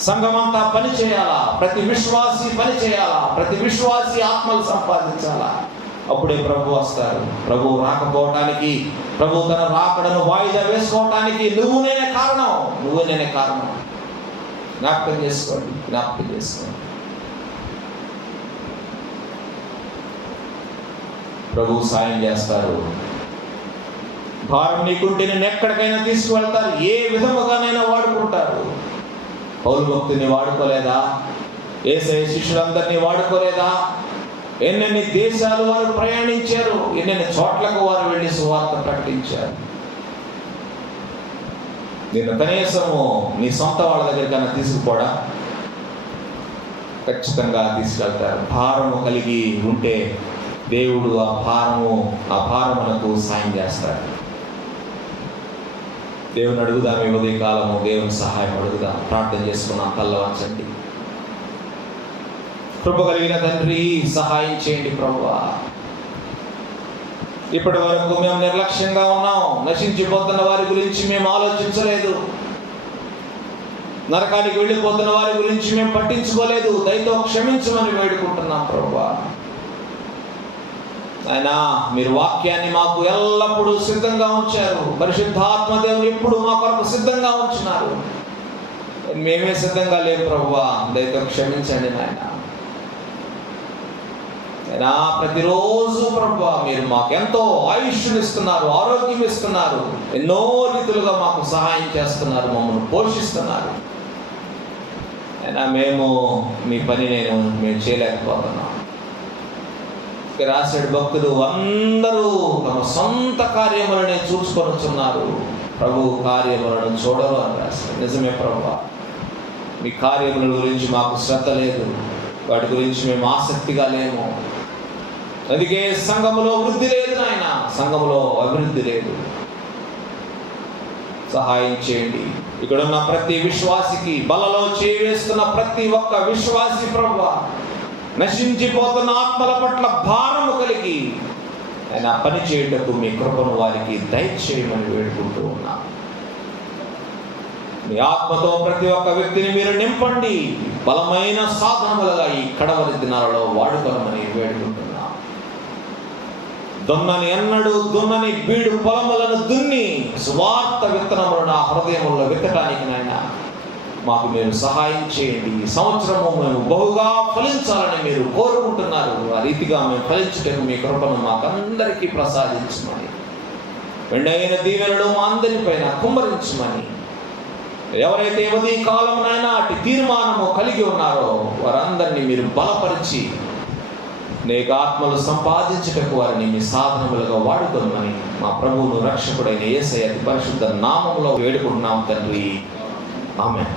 సంఘమంతా పని చేయాలా, ప్రతి విశ్వాసి పని చేయాలా, ప్రతి విశ్వాసి ఆత్మలు సంపాదించాలా. అప్పుడే ప్రభు వస్తారు. ప్రభు రాకపోవటానికి, ప్రభు తన రాకడను వాయిదా వేసుకోవటానికి నువ్వు నేనే కారణం. జ్ఞాపకం చేసుకోండి. ప్రభు సాయం చేస్తారు. భారం నీకుంటే నేను ఎక్కడికైనా తీసుకువెళ్తారు. ఏ విధముగానైనా వాడుకుంటారు. పౌలు భక్తుని వాడుకోలేదా? యేసయ్య శిష్యులందరినీ వాడుకోలేదా? ఎన్నెన్ని దేశాలు వారు ప్రయాణించారు, ఎన్నెన్ని చోట్లకు వారు వెళ్ళి సువార్త ప్రకటించారు. నిన్ను కనీసము నీ సొంత వాళ్ళ దగ్గరికైనా తీసుకుపోడా? ఖచ్చితంగా తీసుకెళ్తారు. భారము కలిగి ఉంటే దేవుడు ఆ భారమునకు సాయం చేస్తాడు. దేవుని అడుగుదాం. ఈ ఉదయకాలము దేవుని సహాయం అడుగుదాం. ప్రార్థన చేసుకున్నాం. కళ్ళ వంచండి. కృప కలిగిన తండ్రి, సహాయం చేయండి ప్రభువా. ఇప్పటి వరకు మేము నిర్లక్ష్యంగా ఉన్నాం. నశించిపోతున్న వారి గురించి మేము ఆలోచించలేదు. నరకానికి వెళ్ళిపోతున్న వారి గురించి మేము పట్టించుకోలేదు. దయతో క్షమించమని వేడుకుంటున్నాం ప్రభువా. అయినా మీరు వాక్యాన్ని మాకు ఎల్లప్పుడూ సిద్ధంగా ఉంచారు. పరిశుద్ధాత్మ దేవుని ఎప్పుడు మా కొరకు సిద్ధంగా ఉంచున్నారు. మేమే సిద్ధంగా లేవు ప్రభువా. దయతో క్షమించండి నాయన. ప్రతిరోజు ప్రభువా మీరు మాకు ఎంతో ఆయుష్ను ఇస్తున్నారు, ఆరోగ్యం ఇస్తున్నారు, ఎన్నో రీతులుగా మాకు సహాయం చేస్తున్నారు, మమ్మల్ని పోషిస్తున్నారు. అయినా మేము మీ పని మేము చేయలేకపోతున్నాం. రాశాడు భక్తులు అందరూ తమ సొంత కార్యములనే చూసుకొని వచ్చున్నారు, ప్రభు కార్యములను చూడరు అని రాశాడు. నిజమే ప్రభువా, మీ కార్యముల గురించి మాకు శ్రద్ధ లేదు, వాటి గురించి మేము ఆసక్తిగా లేము. అందుకే సంఘములో వృద్ధి లేదు నాయన, సంఘములో అభివృద్ధి లేదు. సహాయం చేయండి. ఇక్కడున్న ప్రతి విశ్వాసికి, బలలో చేవేస్తున్న ప్రతి ఒక్క విశ్వాసి ప్రభువా, నశించిపోతున్న ఆత్మల పట్ల భారము కలిగి ఆయన పని చేయుటకు మీ కృపను వారికి దయచేయమని వేడుకుంటూ ఉన్నా. మీ ఆత్మతో ప్రతి ఒక్క వ్యక్తిని మీరు నింపండి, బలమైన సాధనములుగా ఈ కడవరి దినాలలో వాడుకోమని వేడుకుంటున్నా. దున్నని బీడు పొలములను దున్ని స్వార్థ విత్తనములు నా హృదయములో విత్తటానికి నాయన మాకు మీరు సహాయం చేయండి. ఈ సంవత్సరము మేము బహుగా ఫలించాలని మీరు కోరుకుంటున్నారు. ఆ రీతిగా మేము ఫలించుటకు మీ కృపను మాకందరికీ ప్రసాదించమని, వెండైన దీవెనలు మా అందరిపైన కుమ్మరించమని, ఎవరైతే ఉదయ కాలమునైనా అటు తీర్మానము కలిగి ఉన్నారో వారందరినీ మీరు బలపరిచి అనేక ఆత్మలు సంపాదించుటకు వారిని మీ సాధనములుగా వాడుకోమని మా ప్రభువును రక్షకుడైన యేసయ్య అతి పరిశుద్ధ నామములో వేడుకుంటున్నాం తండ్రి. ఆమేన్.